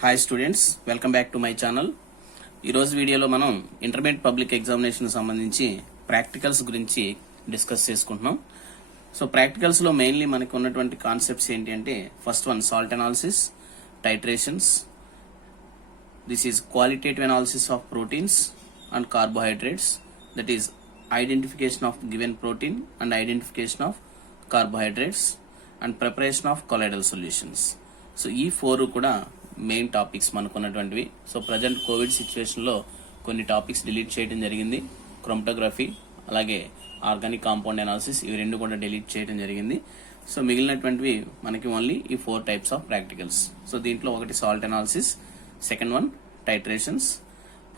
Hi students, welcome back to my channel. ఈరోజు వీడియోలో మనం ఇంటర్మీడియట్ పబ్లిక్ ఎగ్జామినేషన్ సంబంధించి ప్రాక్టికల్స్ గురించి డిస్కస్ చేసుకుంటున్నాం. సో ప్రాక్టికల్స్లో మెయిన్లీ మనకు ఉన్నటువంటి కాన్సెప్ట్స్ ఏంటి అంటే, first one salt analysis, titrations. This is qualitative analysis of proteins and carbohydrates, that is identification of given protein and identification of carbohydrates and preparation of colloidal solutions. So ఈ 4 కూడా main topics మనకు ఉన్నటువంటివి. So present Covid సిచ్యువేషన్లో కొన్ని topics delete చేయడం జరిగింది. Chromatography అలాగే organic compound analysis, ఇవి 2 కూడా డిలీట్ చేయడం జరిగింది. సో మిగిలినటువంటివి మనకి ఓన్లీ ఈ 4 టైప్స్ ఆఫ్ ప్రాక్టికల్స్. సో దీంట్లో ఒకటి salt analysis, second one titrations,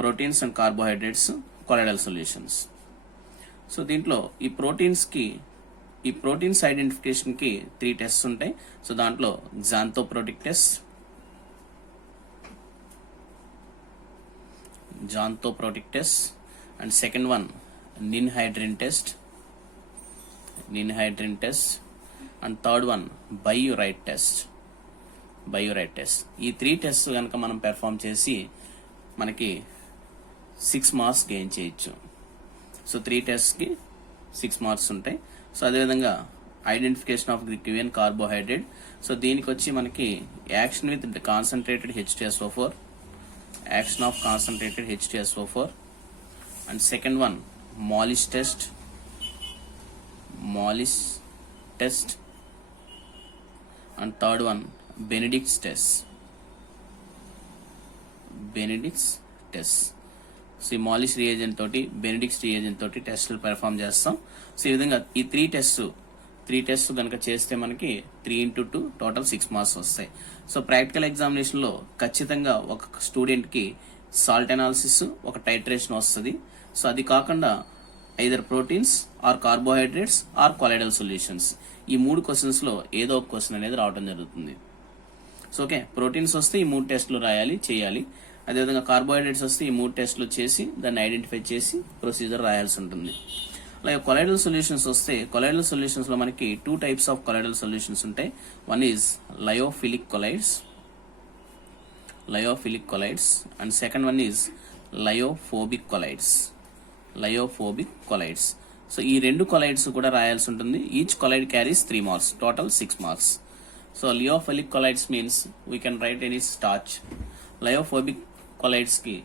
proteins and carbohydrates, colloidal solutions. So దీంట్లో ఈ ప్రోటీన్స్ ఐడెంటిఫికేషన్ కి 3 టెస్ట్స్ ఉంటాయి. సో దాంట్లో xanthoproteic test, and second one ninhydrin test, and third one biuret test. ఈ 3 test కనుక మనం పెర్ఫామ్ చేసి మనకి 6 మార్క్స్ గెయిన్ చేయొచ్చు. సో 3 టెస్ట్కి 6 మార్క్స్ ఉంటాయి. సో అదేవిధంగా identification of the given carbohydrate. So దీనికి వచ్చి మనకి action with concentrated H2SO4, action of concentrated H2SO4, and second one Molish test, and third one Benedict's test. So ఈ మాలిష్ రియేజెంట్ తోటి, బెనెడిక్ట్స్ reagent తోటి టెస్టులు పెర్ఫామ్ చేస్తాం. సో ఈ విధంగా ఈ 3 టెస్ట్ కనుక చేస్తే మనకి 3x2 టోటల్ 6 మార్క్స్ వస్తాయి. సో ప్రాక్టికల్ ఎగ్జామినేషన్ లో ఖచ్చితంగా ఒక స్టూడెంట్ కి సాల్ట్ అనాలిసిస్, ఒక టైట్రేషన్ వస్తుంది. సో అది కాకుండా either proteins or carbohydrates or colloidal solutions, ఈ 3 క్వశ్చన్స్ లో ఏదో ఒక క్వశ్చన్ అనేది రావడం జరుగుతుంది. సో ఓకే, ప్రోటీన్స్ వస్తే ఈ 3 టెస్టులు చేయాలి. అదేవిధంగా కార్బోహైడ్రేట్స్ వస్తే ఈ 3 టెస్టులు చేసి దాన్ని ఐడెంటిఫై చేసి ప్రొసీజర్ రాయాల్సి ఉంటుంది. అలాగే కొలాయిడల్ సొల్యూషన్స్ వస్తే, కొలాయిడల్ సొల్యూషన్స్ లో మనకి 2 టైప్స్ ఆఫ్ కొలాయిడల్ సొల్యూషన్స్ ఉంటాయి. One is lyophilic colloids, and second one is lyophobic colloids. So ఈ 2 కొలైడ్స్ కూడా రాయాల్సి ఉంటుంది. Each colloid carries 3 marks, total 6 marks. So lyophilic colloids means we can write any starch. Lyophobic colloids కి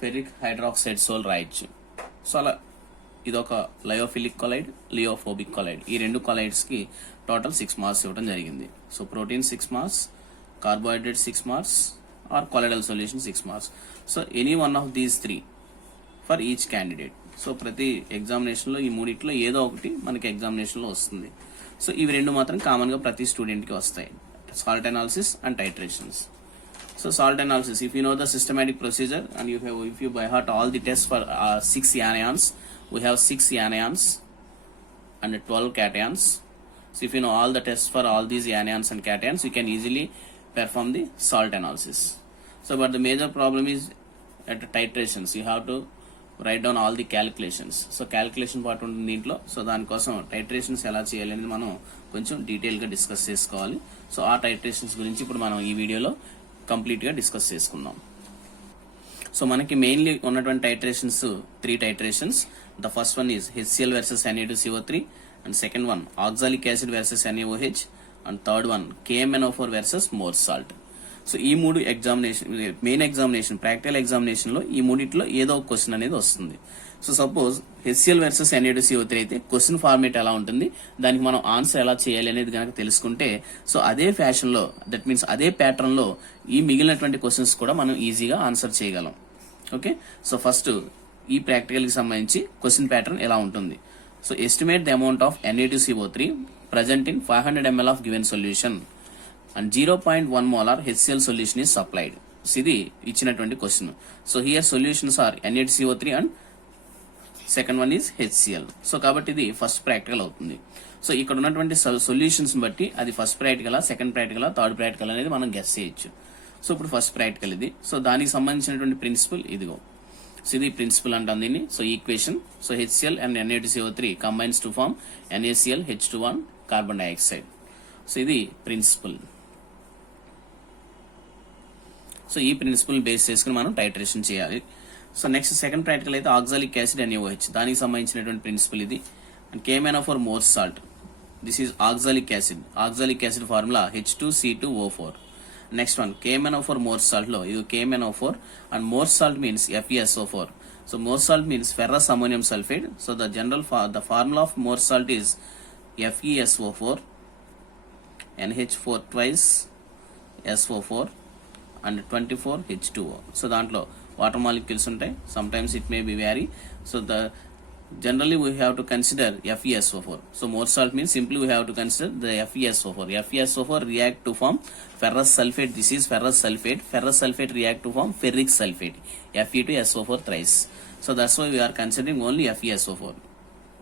ferric hydroxide sol రాయొచ్చు. So అలా ఇదొక lyophilic collide, lyophobic collide. ఈ 2 colloids కి టోటల్ 6 మార్క్స్ ఇవ్వడం జరిగింది. So protein 6 marks, carbohydrate 6 marks, or colloidal solution 6 marks. So any one of these 3 for each candidate. So ప్రతి examination లో ఈ 3 ఏదో ఒకటి మనకి ఎగ్జామినేషన్ లో వస్తుంది. సో ఇవి 2 మాత్రం కామన్ గా ప్రతి స్టూడెంట్ కి వస్తాయి, salt analysis and titrations. So salt analysis, if you know the systematic procedure and if you by heart all the tests for 6 anions, we have 6 anions and 12 cations. So if you know all the tests for all these anions and cations, you can easily perform the salt analysis. So but the major problem is at titrations, you have to write down all the calculations. So calculation part ఉంటుంది దీంట్లో. So దానికోసం titrations ఎలా చేయాలి అనేది మనం కొంచెం detail గా discuss చేసుకోవాలి. సో ఆ టైట్రేషన్స్ గురించి ఇప్పుడు మనం ఈ వీడియోలో కంప్లీట్ గా డిస్కస్ చేసుకుందాం. సో మనకి మెయిన్లీ ఉన్నటువంటి titrations 3 titrations. The first one is HCl versus Na2CO3, and second one oxalic acid versus NaOH, and third one KMnO4 versus more salt. So ఈ 3 మెయిన్ ఎగ్జామినేషన్, ప్రాక్టికల్ ఎగ్జామినేషన్ లో ఈ 3 ఏదో ఒక question అనేది వస్తుంది. So suppose HCl versus Na2CO3 అయితే question format ఎలా ఉంటుంది, దానికి మనం ఆన్సర్ ఎలా చేయాలి అనేది కనుక తెలుసుకుంటే, సో అదే ఫ్యాషన్ లో, దట్ మీన్స్ అదే ప్యాటర్న్ లో ఈ మిగిలినటువంటి క్వశ్చన్స్ కూడా మనం ఈజీగా ఆన్సర్ చేయగలం. ఓకే, సో ఫస్ట్ ఈ ప్రాక్టికల్ కి సంబంధించి క్వశ్చన్ ప్యాటర్న్ ఎలా ఉంటుంది. So estimate the amount of Na2CO3 present in 500 ml of given solution and 0.1 molar HCl solution is supplied. So ఇది ఇచ్చినటువంటి question. So here solutions are Na2CO3 and second one is HCl. So కాబట్టి ఇది first practical అవుతుంది. So ఇక్కడ ఉన్నటువంటి solutions బట్టి అది first practical, second practical, third practical అనేది మనం గెస్ చేయొచ్చు. సో ఇప్పుడు ఫస్ట్ ప్రాక్టికల్ ఇది. సో దానికి సంబంధించినటువంటి ప్రిన్సిపల్ ఇదిగో. సో ఇది ప్రిన్సిపల్ అంటాం దీన్ని. So equation, so HCl and Na2CO3 combines to form NaCl H2 carbon dioxide. So ఇది ప్రిన్సిపల్. సో ఈ ప్రిన్సిపల్ బేస్ చేసుకుని మనం టైట్రేషన్ చేయాలి. సో నెక్స్ట్ సెకండ్ ప్రాక్టికల్ అయితే ఆక్సాలిక్ యాసిడ్ NaOH, దానికి సంబంధించినటువంటి ప్రిన్సిపల్ ఇది. And KMnO4 more salt, this is oxalic acid formula H2C2O4. Next one KMnO4 more salt లో ఇది KMnO4 and more salt means FeSO4. So more salt means ferrous ammonium sulphate. So the formula of more salt is FeSO4 NH4 twice SO4 and 24 H2O. So దాంట్లో water molecules ఉంటాయి. Sometimes it may be vary. So generally we have to consider FeSO4. So more salt means simply we have to consider the FeSO4. FeSO4 react to form ferrous sulfate. This is ferrous sulfate. Ferrous sulfate react to form ferric sulfate. Fe2SO4 thrice. So that's why we are considering only FeSO4.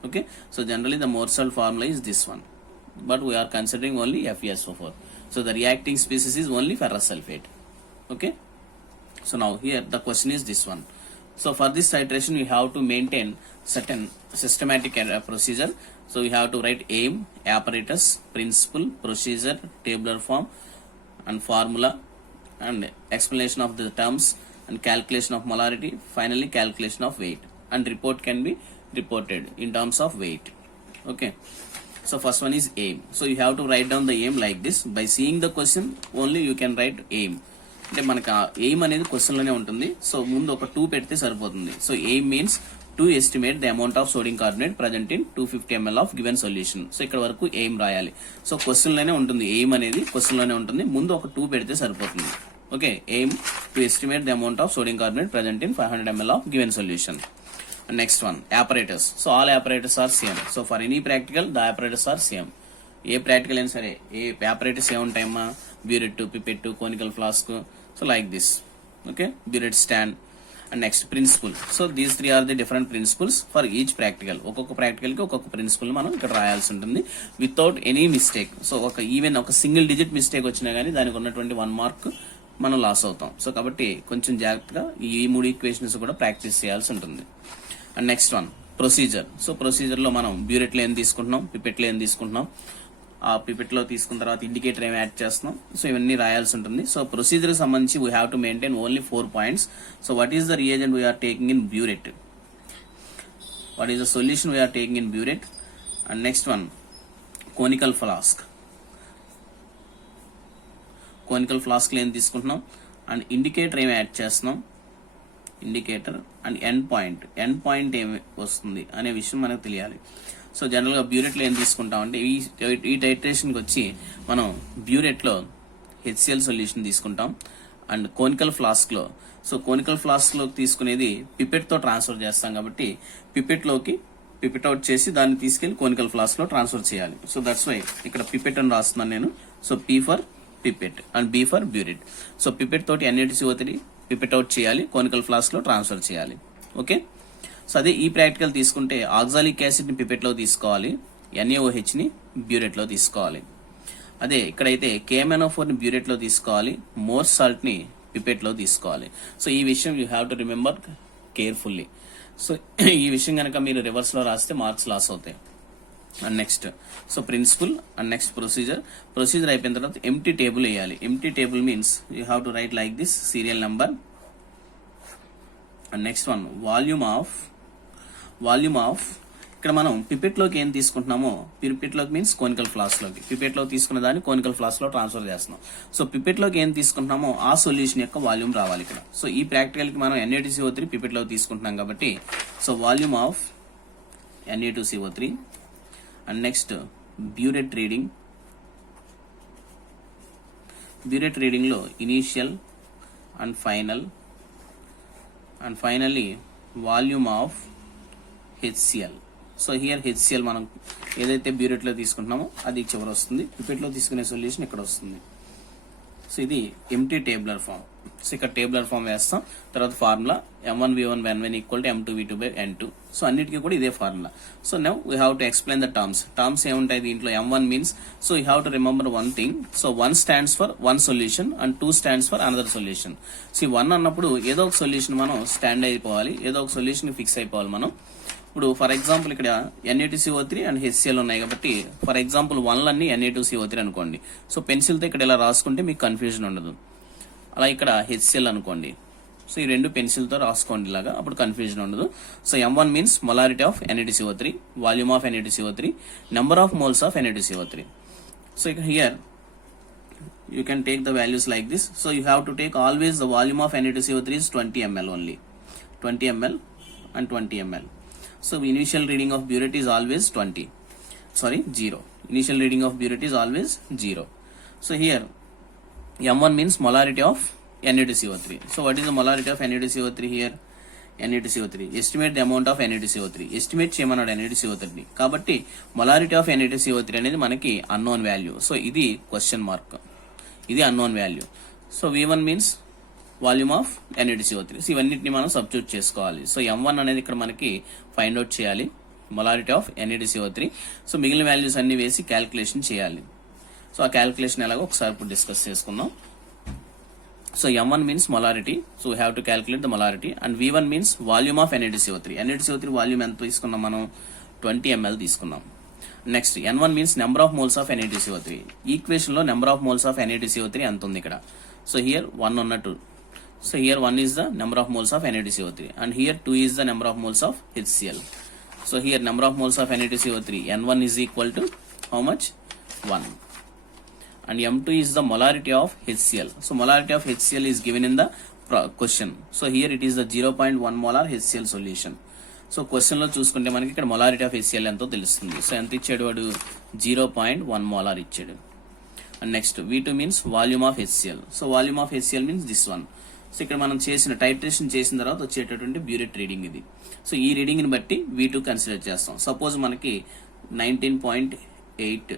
Okay. So generally the more salt formula is this one, but we are considering only FeSO4. So the reacting species is only ferrous sulfate. Okay. So now here the question is this one. So for this titration we have to maintain certain systematic procedure. So we have to write aim, apparatus, principle, procedure, tabular form and formula and explanation of the terms and calculation of molarity, finally calculation of weight, and report can be reported in terms of weight. Okay. So first one is aim. So you have to write down the aim like this. By seeing the question only you can write aim. అంటే మనకు aim అనేది question లోనే ఉంటుంది. So ముందు ఒక 2 పెడితే సరిపోతుంది. So aim means to estimate the amount of sodium carbonate present in 250 ml of given solution. So ఇక్కడ వరకు ఎయిమ్ రాయాలి. సో క్వశ్చన్ లోనే ఉంటుంది, ఎయిమ్ అనేది క్వశ్చన్ లోనే ఉంటుంది. ముందు ఒక 2 పెడితే సరిపోతుంది. Okay. Aim to estimate the amount of sodium carbonate present in 500 ml of given solution. Next one apparatus. So all apparatus are same. So for any practical the apparatus are same. ఏ practical అయినా సరే ఏ apparatus ఏముంటాయమ్మా, burette, pipette, conical flask. So like this. Okay. Burette stand. And next principle. So these 3 are the different principles for each practical. ఒక్కొక్క practical కి ఒక్కొక్క principal మనం ఇక్కడ రాయాల్సి ఉంటుంది without any mistake. So even ఒక సింగిల్ డిజిట్ మిస్టేక్ వచ్చినా గానీ దానికి ఉన్నటువంటి 1 మార్క్ మనం లాస్ అవుతాం. సో కాబట్టి కొంచెం జాగ్రత్తగా ఈ 3 ఈక్వేషన్స్ కూడా ప్రాక్టీస్ చేయాల్సి ఉంటుంది. And next one procedure. So procedure లో మనం బ్యూరెట్ లో ఏం తీసుకుంటున్నాం, పిపెట్ లో ఏం తీసుకుంటున్నాం, ఆ పిపెట్ లో తీసుకున్న తర్వాత ఇండికేటర్ ఏం యాడ్ చేస్తున్నాం. సో ఇవన్నీ రాయాల్సి ఉంటుంది. సో ప్రొసీజర్ కి సంబంధించి we have to maintain only 4 points. So what is the reagent we are taking in burette, what is the solution we are taking in burette. And next one conical flask. Conical flask లో ఏం తీసుకుంటున్నాం and indicator ఏం add చేస్తున్నాం, indicator and end point ఏమి వస్తుంది అనే విషయం మనకు తెలియాలి. సో జనరల్ గా బ్యూరెట్ లో ఏం తీసుకుంటాం అంటే ఈ టైట్రేషన్ కి వచ్చి మనం బ్యూరెట్ లో HCl సొల్యూషన్ తీసుకుంటాం. అండ్ కోనికల్ ఫ్లాస్క్ లో, సో కోనికల్ ఫ్లాస్క్ లో తీసుకునేది పిపెట్ తో ట్రాన్స్ఫర్ చేస్తాం కాబట్టి పిపెట్ అవుట్ చేసి దాన్ని తీసుకెళ్లి కోనికల్ ఫ్లాస్క్ లో ట్రాన్స్ఫర్ చేయాలి. సో దట్స్ వై ఇక్కడ పిపెట్ అని రాస్తున్నాను నేను. So P for pipette and B for burette. So pipette తోటి NaCO3 పిపెట్ అవుట్ చేయాలి, కోనికల్ ఫ్లాస్క్ లో ట్రాన్స్ఫర్ చేయాలి. ఓకే. సో అదే ఈ ప్రాక్టికల్ తీసుకుంటే ఆక్సాలిక్ యాసిడ్ ని పిపెట్ లో తీసుకోవాలి, NaOH ని బ్యూరెట్ లో తీసుకోవాలి. అదే ఇక్కడైతే KMnO4 ని బ్యూరెట్ లో తీసుకోవాలి, మోర్ సాల్ట్ ని పిపెట్ లో తీసుకోవాలి. సో ఈ విషయం you have to remember carefully. So ఈ విషయం కనుక మీరు రివర్స్ లో రాస్తే మార్క్స్ లాస్ అవుతాయి. And next so principal and next procedure అయిపోయిన తర్వాత ఎంప్టీ టేబుల్ వేయాలి. Empty table means you have to write like this serial number. And next one volume of ఇక్కడ మనం పిపెట్ లోకి ఏం తీసుకుంటున్నామో, పిపెట్ లోకి మీన్స్ కోనికల్ ఫ్లాస్క్ లోకి, పిపెట్ లో తీసుకున్న దాన్ని కోనికల్ ఫ్లాస్క్ లో ట్రాన్స్ఫర్ చేస్తున్నాం. సో పిపెట్ లోకి ఏం తీసుకుంటున్నామో ఆ సొల్యూషన్ యొక్క వాల్యూమ్ రావాలి ఇక్కడ. సో ఈ ప్రాక్టికల్ కి మనం NaCO3 పిపెట్ లో తీసుకుంటున్నాం కాబట్టి so volume of Na2CO3 and next burette reading లో initial and final and finally volume of HCl. So here HCl మనం ఏదైతే బ్యూరెట్ లో తీసుకుంటున్నామో అది చివరి వస్తుంది, పిపెట్ లో తీసుకునే సొల్యూషన్ ఇక్కడ వస్తుంది. సో ఇది ఎంప్టీ టేబులర్ ఫామ్. సో ఇక్కడ టేబులర్ ఫామ్ వేస్తాం, తర్వాత ఫార్ములా M1V1N1 = M2V2/N2. సో అన్నిటికీ కూడా ఇదే formula. So now we have to explain the terms ఏముంటాయి దీంట్లో. M1 means so you have to remember one thing. So 1 stands for 1 solution and 2 stands for another solution. So 1 అన్నప్పుడు ఏదో ఒక solution మనం stand అయిపోవాలి, ఏదో ఒక సొల్యూషన్ ఫిక్స్ అయిపోవాలి మనం. ఇప్పుడు ఫర్ ఎగ్జాంపుల్ ఇక్కడ Na2CO3 అండ్ HCl ఉన్నాయి కాబట్టి ఫర్ ఎగ్జాంపుల్ 1 అన్ని Na2CO3 అనుకోండి. సో పెన్సిల్ తో ఇక్కడ ఇలా రాసుకుంటే మీకు కన్ఫ్యూజన్ ఉండదు. అలా ఇక్కడ హెచ్సిఎల్ అనుకోండి. సో ఈ రెండు పెన్సిల్తో రాసుకోండి ఇలాగా, అప్పుడు కన్ఫ్యూజన్ ఉండదు. So M1 means molarity of NaDCO3, volume of NaDCO3, number of moles of NaDCO3. So ఇక here you can take the values like this. So you have to take always the volume of NaDCO3 is 20 ml only, 20 ml and 20 ml. So initial reading of burette is always 0. Initial reading of burette is always 0. So here M1 means molarity of NaDCO3. So what is the molarity of NaDCO3 here? NaDCO3, estimate the amount of NaDCO3, estimate చేయమన్నాడు NaDCO3 కాబట్టి molarity of NaDCO3 అనేది మనకి unknown value. So ఇది question mark, ఇది unknown value. So V1 means volume of NaDCO3. So ఇవన్నిటిని మనం substitute చేసుకోవాలి. So M1 అనేది ఇక్కడ మనకి ఫైండ్ అవుట్ చేయాలి, మొలారిటీ ఆఫ్ NaDCO3. సో మిగిలిన వాల్యూస్ అన్ని వేసి క్యాల్కులేషన్ చేయాలి. సో ఆ క్యాల్కులేషన్ ఎలాగో ఒకసారి ఇప్పుడు డిస్కస్ చేసుకుందాం. So M1 means molarity, so we have to calculate the molarity, and V1 means volume of NaDCO3. NaDCO3 volume ఎంత తీసుకున్నాం మనం? 20 ml తీసుకున్నాం. Next N1 means number of moles of NaDCO3. Equation లో number of moles of NaDCO3 ఎంత ఉంది ఇక్కడ? So here 1 ఉన్నట్టు. So here 1 is the number of moles of NaDCO3 and here 2 is the number of moles of HCl. So here number of moles of NaDCO3 N1 is equal to how much? 1. And M2 is the molarity of HCl. So molarity of HCl is given in the question. So here it is the 0.1 molar HCl solution. So question లో చూసుకుంటే మనకి ఇక్కడ molarity of HCl ఎంతో తెలుస్తుంది. So ఎంత ఇచ్చాడు వాడు? 0.1 molar ఇచ్చాడు. And next V2 means volume of HCl. So volume of HCl means this one. So ఇక్కడ మనం చేసిన టైట్రేషన్ చేసిన తర్వాత వచ్చేటటువంటి బ్యూరెట్ రీడింగ్ ఇది. సో ఈ రీడింగ్ ని బట్టి V2 కన్సిడర్ చేస్తాం. సపోజ్ మనకి 19.8.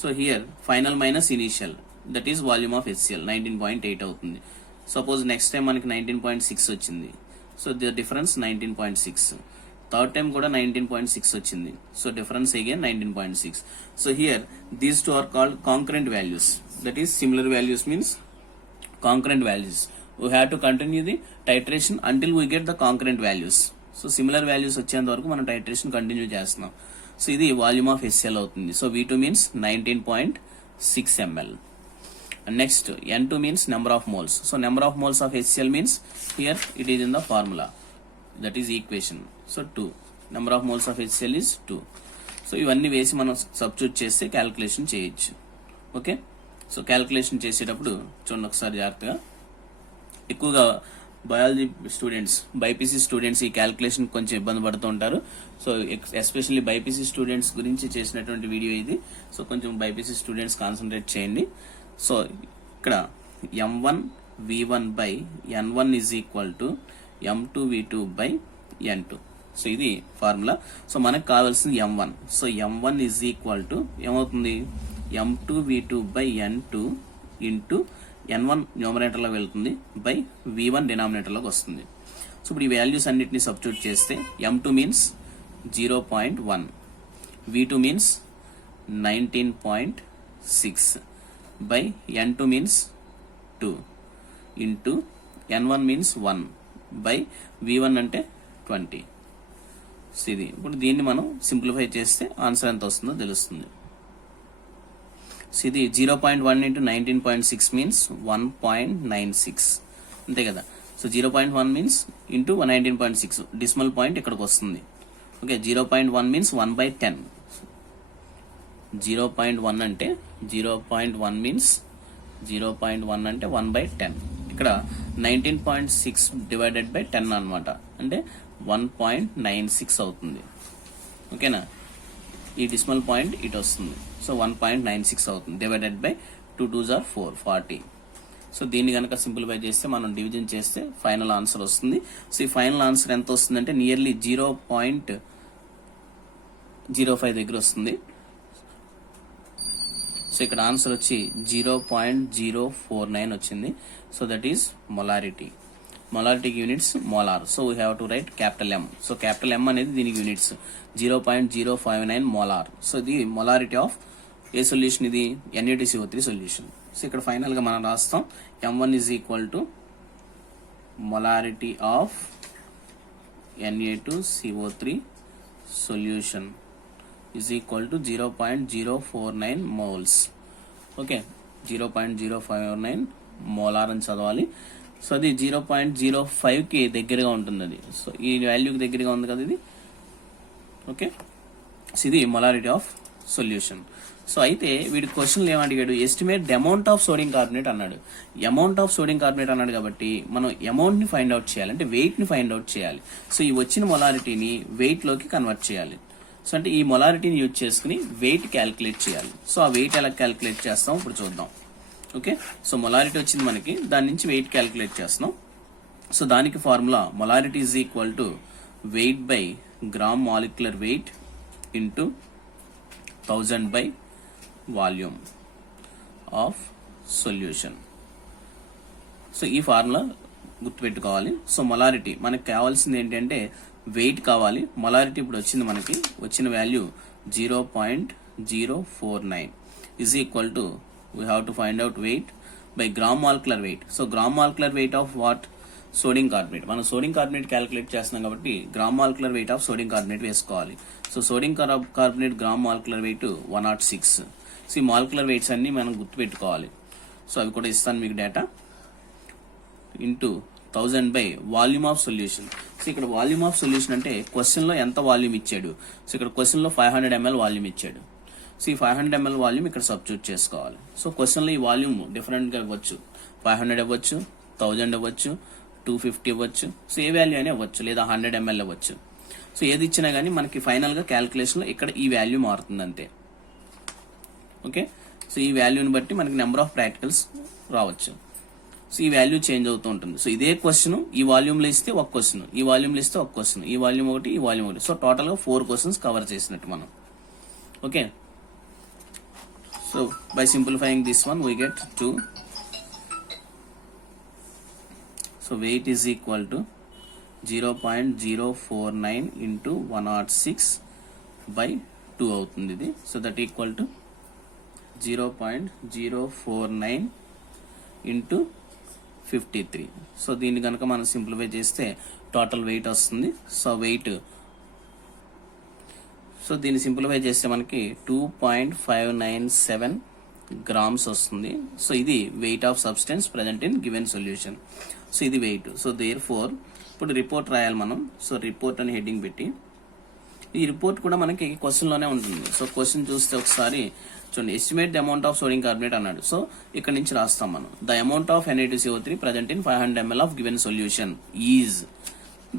So here final minus initial, that is volume of HCl 19.8 అవుతుంది. సపోజ్ నెక్స్ట్ టైం మనకి 19.6 వచ్చింది. So the difference 19.6. Third time కూడా 19.6 వచ్చింది. So difference again 19.6. So here these two are called concurrent values, that is similar values means concurrent values. We have to continue the titration until we get the concurrent values. So similar values వచ్చేంత వరకు మనం titration continue చేస్తున్నాం. So ఇది volume of HCl అవుతుంది. So V2 means 19.6 ml. And next N2 means number of moles. So number of moles of HCl means here it is in the formula, that is equation. So 2. Number of moles of HCl is 2. So ఇవన్నీ వేసి మనం substitute చేస్తే calculation చేయొచ్చు. Okay, so calculation చేసేటప్పుడు చూడండి ఒకసారి జాగ్రత్తగా. ఎక్కువగా బయాలజీ స్టూడెంట్స్, బైపీసీ స్టూడెంట్స్ ఈ క్యాల్కులేషన్ కొంచెం ఇబ్బంది పడుతూ ఉంటారు. సో ఎస్పెషల్లీ బైపీసీ స్టూడెంట్స్ గురించి చేసినటువంటి వీడియో ఇది. సో కొంచెం బైపీసీ స్టూడెంట్స్ కాన్సన్ట్రేట్ చేయండి. సో ఇక్కడ M1 V1 by N1 is equal to M2 V2 by N2. So ఇది ఫార్ములా. సో మనకు కావాల్సింది M1. So M1 is equal to ఏమవుతుంది? M2 V2 by N2 into N1 న్యూమరేటర్లో వెళ్తుంది by V1 డినామినేటర్లోకి వస్తుంది. So ఇప్పుడు ఈ వాల్యూస్ అన్నిటిని సబ్స్టిట్యూట్ చేస్తే M2 means 0.1, V2 means 19.6 by N2 means 2 into N1 means 1 by V1 అంటే 20. సో ఇది ఇప్పుడు దీన్ని మనం సింప్లిఫై చేస్తే ఆన్సర్ ఎంత వస్తుందో తెలుస్తుంది. సో ఇది 0.1 into 19.6 మీన్స్ 1.96 అంతే కదా. So 0.1 means into 19.6 decimal point ఇక్కడికి వస్తుంది. Okay, 0.1 means 1/10. 0.1 అంటే 0.1 మీన్స్ 0.1 అంటే 1/10. ఇక్కడ 19.6 డివైడెడ్ బై 10 అనమాట, అంటే 1.96 అవుతుంది. ఓకేనా, ఈ డిసిమల్ పాయింట్ ఇటు వస్తుంది. సో 1.96 అవుతుంది divided by 2 2s are 4, 40. So దీన్ని కనుక సింప్లిఫై చేస్తే మనం డివిజన్ చేస్తే ఫైనల్ ఆన్సర్ వస్తుంది. సో ఈ ఫైనల్ ఆన్సర్ ఎంత వస్తుందంటే నియర్లీ 0.05 దగ్గర వస్తుంది. సో ఇక్కడ ఆన్సర్ వచ్చి 0.049 వచ్చింది. So that is molarity. Molarity units molar. So we have to right capital M. So capital M అనేది దీనికి యూనిట్స్ 0.059 మోలార్. సో ఇది మొలారిటీ ఆఫ్ ఏ సొల్యూషన్? ఇది NaDCO3 సొల్యూషన్. సో ఇక్కడ ఫైనల్ గా మనం రాస్తాం M1 is equal to molarity of Na2CO3 solution is equal to 0.049 moles. Okay, 0.049 molar అని చదవాలి. సో అది 0.05కి దగ్గరగా ఉంటుంది అది. సో ఈ వాల్యూకి దగ్గరగా ఉంది కదా ఇది. ఓకే, సో ఇది మొలారిటీ ఆఫ్ సొల్యూషన్. సో అయితే వీడి క్వశ్చన్లు ఏమడిగాడు, estimate the amount of sodium carbonate అన్నాడు. అమౌంట్ ఆఫ్ సోడియం కార్బోనేట్ అన్నాడు కాబట్టి మనం అమౌంట్ ని ఫైండ్ అవుట్ చేయాలి, అంటే వెయిట్ ని ఫైండ్ అవుట్ చేయాలి. సో ఈ వచ్చిన మొలారిటీని వెయిట్ లోకి కన్వర్ట్ చేయాలి. సో అంటే ఈ మొలారిటీని యూజ్ చేసుకుని వెయిట్ క్యాలిక్యులేట్ చేయాలి. సో ఆ వెయిట్ ఎలా క్యాలిక్యులేట్ చేస్తాం ఇప్పుడు చూద్దాం. ఓకే, సో మొలారిటీ వచ్చింది మనకి, దాని నుంచి వెయిట్ క్యాలిక్యులేట్ చేస్తున్నాం. సో దానికి formula molarity is equal to wait by gram molecular weight into 1000 by volume of solution. So ఈ ఫార్ములా గుర్తుపెట్టుకోవాలి. సో మొలారిటీ మనకి కావాల్సింది ఏంటంటే వెయిట్ కావాలి. మొలారిటీ ఇప్పుడు వచ్చింది మనకి, వచ్చిన value 0.049 is equal to we have to find out weight by gram molecular weight. So gram molecular weight of what, sodium carbonate. మనం సోడియం కార్బోనేట్ క్యాలిక్యులేట్ చేస్తున్నాం కాబట్టి gram molecular weight of sodium carbonate వేసుకోవాలి. So sodium carbonate gram molecular weight 106. So ఈ molecular weights అన్ని మనం గుర్తుపెట్టుకోవాలి. So అవి కూడా ఇస్తాను మీకు data. Into 1000 by volume of solution. So ఇక్కడ వాల్యూమ్ ఆఫ్ సొల్యూషన్ అంటే క్వశ్చన్ లో ఎంత వాల్యూమ్ ఇచ్చాడు. సో ఇక్కడ క్వశ్చన్ లో 500 ml వాల్యూమ్ ఇచ్చాడు. సో ఈ 500 ml వాల్యూమ్ ఇక్కడ సబ్స్టిట్యూట్ చేసుకోవాలి. సో క్వశ్చన్ లో ఈ వాల్యూమ్ డిఫరెంట్ గా ఇవ్వచ్చు, 500 ఇవ్వచ్చు, 1000 ఇవ్వచ్చు, 250 ఇవ్వచ్చు. సో ఏ వాల్యూ అయినా ఇవ్వచ్చు, లేదా 100 ml ఇవ్వచ్చు. సో ఏది ఇచ్చినా గానీ మనకి ఫైనల్ గా క్యాలిక్యులేషన్ లో ఇక్కడ ఈ వాల్యూ మారుతుంది అంతే. ఓకే, సో ఈ వాల్యూని బట్టి మనకి నెంబర్ ఆఫ్ ప్రాక్టికల్స్ రావచ్చు. సో ఈ వాల్యూ చేంజ్ అవుతూ ఉంటుంది. సో ఇదే క్వశ్చన్ ఈ వాల్యూమ్ లో ఇస్తే ఒక క్వశ్చన్, ఈ వాల్యూమ్ లో ఇస్తే ఒక క్వశ్చన్, ఈ వాల్యూమ్ ఒకటి, ఈ వాల్యూమ్ ఒకటి. సో టోటల్ గా 4 క్వశ్చన్స్ కవర్ చేసినట్టు మనం. Okay, so by simplifying this one we get 2. So weight is equal to 0.049 into 106 by 2 అవుతుంది ఇది. So that equal to 0.049 into 53. So దీన్ని కనుక మనం సింప్లిఫై చేస్తే టోటల్ వెయిట్ వస్తుంది. సో వెయిట్, సో దీన్ని సింప్లిఫై చేస్తే మనకి 2.597 గ్రామ్స్ వస్తుంది. సో ఇది weight of substance present in given solution. So ఇది వెయిట్. సో దేర్ ఫోర్ ఇప్పుడు రిపోర్ట్ రాయాలి మనం. సో రిపోర్ట్ అని హెడ్డింగ్ పెట్టి, ఈ రిపోర్ట్ కూడా మనకి క్వశ్చన్ లోనే ఉంటుంది. సో క్వశ్చన్ చూస్తే ఒకసారి చూడండి, estimate the amount of sodium carbonate అన్నాడు. సో ఇక్కడ నుంచి రాస్తాం మనం, the amount of Na2CO3 present in 500 ml of given solution is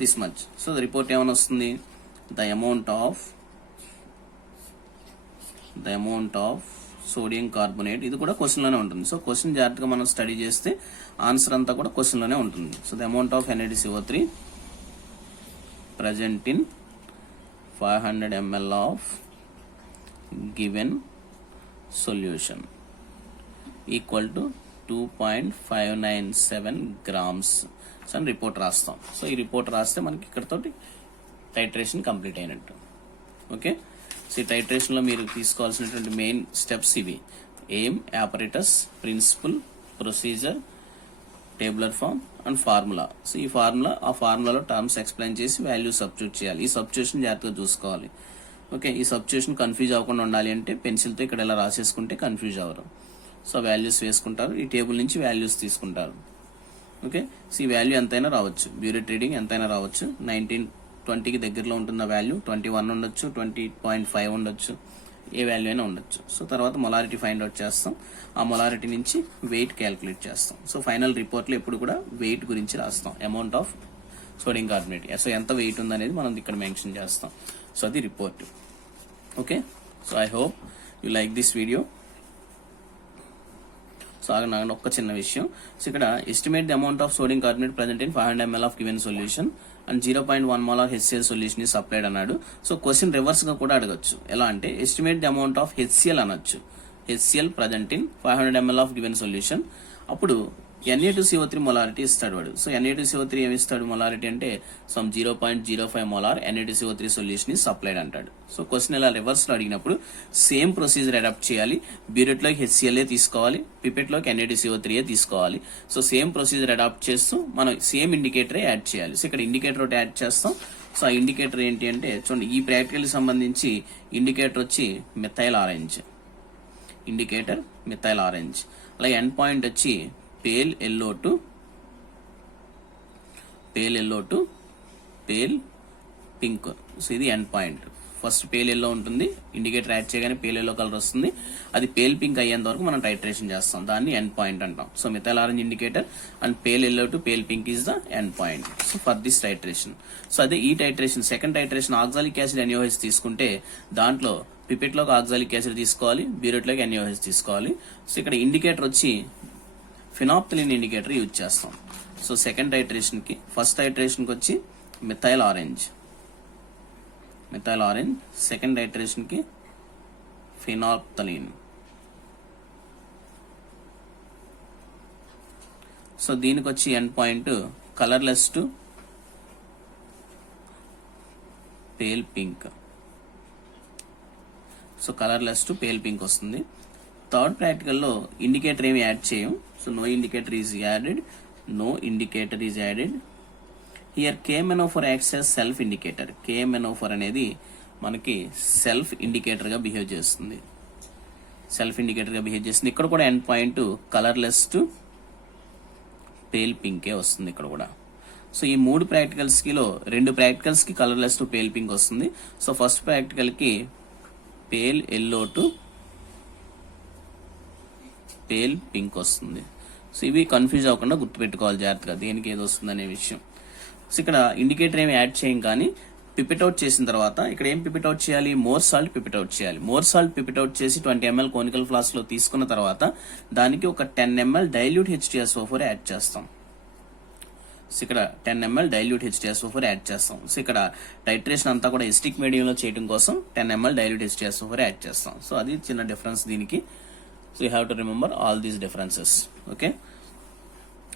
this much. So the report ఏమైనా వస్తుంది, the amount of sodium carbonate. ఇది కూడా క్వశ్చన్ లోనే ఉంటుంది. సో క్వశ్చన్ జాగ్రత్తగా మనం స్టడీ చేస్తే ఆన్సర్ అంతా కూడా క్వశ్చన్ లోనే ఉంటుంది. So the amount of Na2CO3 present in 500 ml of given solution equal to 2.597 grams. So అని రిపోర్ట్ రాస్తాం. సో ఈ రిపోర్ట్ రాస్తే మనకి ఇక్కడతోటి టైట్రేషన్ కంప్లీట్ అయినట్టు. ఓకే, సో ఈ టైట్రేషన్ లో మీరు తీసుకోవాల్సినటువంటి మెయిన్ స్టెప్స్ ఇవి: aim, apparatus, principle, procedure, tabular form and formula. సో ఈ ఫార్ములాలో టర్మ్స్ ఎక్స్ప్లెయిన్ చేసి వాల్యూ సబ్స్టిట్యూట్ చేయాలి. ఈ సబ్స్టిట్యూషన్ జాగ్రత్తగా చూసుకోవాలి. ఓకే, ఈ సబ్స్టిట్యూషన్ కన్ఫ్యూజ్ అవ్వకుండా ఉండాలి అంటే పెన్సిల్తో ఇక్కడ ఇలా రాసేసుకుంటే కన్ఫ్యూజ్ అవ్వరు. సో వాల్యూస్ వేసుకుంటారు, ఈ టేబుల్ నుంచి వాల్యూస్ తీసుకుంటారు. ఓకే, సో ఈ వాల్యూ ఎంతైనా రావచ్చు, బ్యూరెట్ రీడింగ్ ఎంతైనా రావచ్చు. 1920కి దగ్గరలో ఉంటున్న వాల్యూ 21 ఉండొచ్చు, 20.5 ఉండొచ్చు, ఏ వాల్యూ అయినా ఉండొచ్చు. సో తర్వాత మొలారిటీ ఫైండ్ అవుట్ చేస్తాం, ఆ మొలారిటీ నుంచి వెయిట్ క్యాలిక్యులేట్ చేస్తాం. సో ఫైనల్ రిపోర్ట్లో ఎప్పుడు కూడా వెయిట్ గురించి రాస్తాం, amount of sodium carbonate. So ఎంత వెయిట్ ఉందనేది మనం ఇక్కడ మెన్షన్ చేస్తాం. సో అది report. Okay, so I hope you like this video. So నాకు ఒక్క చిన్న విషయం, సో ఇక్కడ estimate the amount of sodium carbonate present in 500 ml of given solution and 0.1 mol ఆఫ్ HCl సొల్యూషన్ ఈస్ సప్లైడ్ అన్నాడు. So question reverse గా కూడా అడగచ్చు. ఎలా అంటే estimate the amount of HCl అనొచ్చు. HCl present in 500 ml of given solution. అప్పుడు Na2CO3 molarity ఇస్తాడు వాడు. సో Na2CO3 ఏమి ఇస్తాడు మొలారిటీ అంటే some 0.05 molar Na2CO3 solution is supplied అంటాడు. సో క్వశ్చన్ ఇలా రివర్స్ లో అడిగినప్పుడు సేమ్ ప్రొసీజర్ అడాప్ట్ చేయాలి. బ్యూరెట్ లోకి HCl తీసుకోవాలి, పిపెట్ లోకి Na2CO3 తీసుకోవాలి. సో సేమ్ ప్రొసీజర్ అడాప్ట్ చేస్తూ మనం సేమ్ ఇండికేటర్ యాడ్ చేయాలి. సో ఇక్కడ ఇండికేటర్ ఒకటి యాడ్ చేస్తాం. సో ఆ ఇండికేటర్ ఏంటి అంటే చూడండి, ఈ ప్రాక్టికల్ సంబంధించి ఇండికేటర్ వచ్చి methyl orange, indicator methyl orange. అలాగే ఎండ్ పాయింట్ వచ్చి pale yellow to pale pink. So ఇది end point. First pale yellow ఉంటుంది, ఇండికేటర్ యాడ్ చేయగానే పేల్ ఎల్లో కలర్ వస్తుంది, అది పేల్ పింక్ అయ్యేంత వరకు మనం టైట్రేషన్ చేస్తాం, దాన్ని ఎండ్ పాయింట్ అంటాం. So methyl orange indicator and pale yellow to pale pink is the end point. So for this titration. So అదే ఈ titration second titration oxalic acid NaOH తీసుకుంటే దాంట్లో పిపెట్లోకి ఆక్సాలిక్ యాసిడ్ తీసుకోవాలి, బ్యూరెట్లోకి NaOH తీసుకోవాలి. So ఇక్కడ indicator వచ్చి ఫినాప్థలిన్ indicator use చేస్తాం. So second titration కి, ఫస్ట్ టైట్రేషన్ కి వచ్చి మిథైల్ ఆరెంజ్, సెకండ్ టైట్రేషన్ కి ఫినాప్థలిన్. సో దీనికి వచ్చి end point colourless to pale pink. So colourless to pale pink వస్తుంది. థర్డ్ ప్రాక్టికల్లో ఇండికేటర్ ఏమి యాడ్ చేయం. So no indicator is added. Here KMnO4 acts as self indicator. KMnO4 అనేది మనకి self indicator గా బిహేవ్ చేస్తుంది. ఇక్కడ కూడా end point colourless to pale పింకే వస్తుంది ఇక్కడ కూడా. సో ఈ 3 ప్రాక్టికల్స్ కిలో 2 ప్రాక్టికల్స్ కి కలర్లెస్ టు పేల్ పింక్ వస్తుంది. సో ఫస్ట్ ప్రాక్టికల్ కి pale yellow to pale pink వస్తుంది. సో ఇవి కన్ఫ్యూజ్ అవ్వకుండా గుర్తుపెట్టుకోవాలి జాగ్రత్తగా, దేనికి ఏది వస్తుంది అనే విషయం. సో ఇక్కడ ఇండికేటర్ ఏమి యాడ్ చేయం, కానీ పిపెట్ అవుట్ చేసిన తర్వాత ఇక్కడ ఏం పిపెట్ అవుట్ చేయాలి, మోర్ సాల్ట్ పిపెట్ అవుట్ చేయాలి. మోర్ సాల్ట్ పిపెట్ అవుట్ చేసి 20 ml కోనికల్ ఫ్లాస్క్ లో తీసుకున్న తర్వాత దానికి ఒక 10 ml డైల్యూట్ H2SO4 యాడ్ చేస్తాం. సో ఇక్కడ 10 ml డైల్యూట్ H2SO4 యాడ్ చేస్తాం. సో ఇక్కడ టైట్రేషన్ అంతా కూడా ఎసిటిక్ మీడియంలో చేయడం కోసం 10 ml డైల్యూట్ H2SO4 యాడ్ చేస్తాం. సో అది చిన్న డిఫరెన్స్ దీనికి. So you have to remember all these differences. Okay,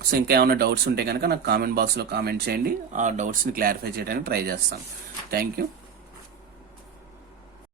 so ఇంకా ఏమైనా డౌట్స్ ఉంటే కనుక నాకు కామెంట్ బాక్స్లో కామెంట్ చేయండి, ఆ డౌట్స్ని క్లారిఫై చేయడానికి ట్రై చేస్తాను. Thank you.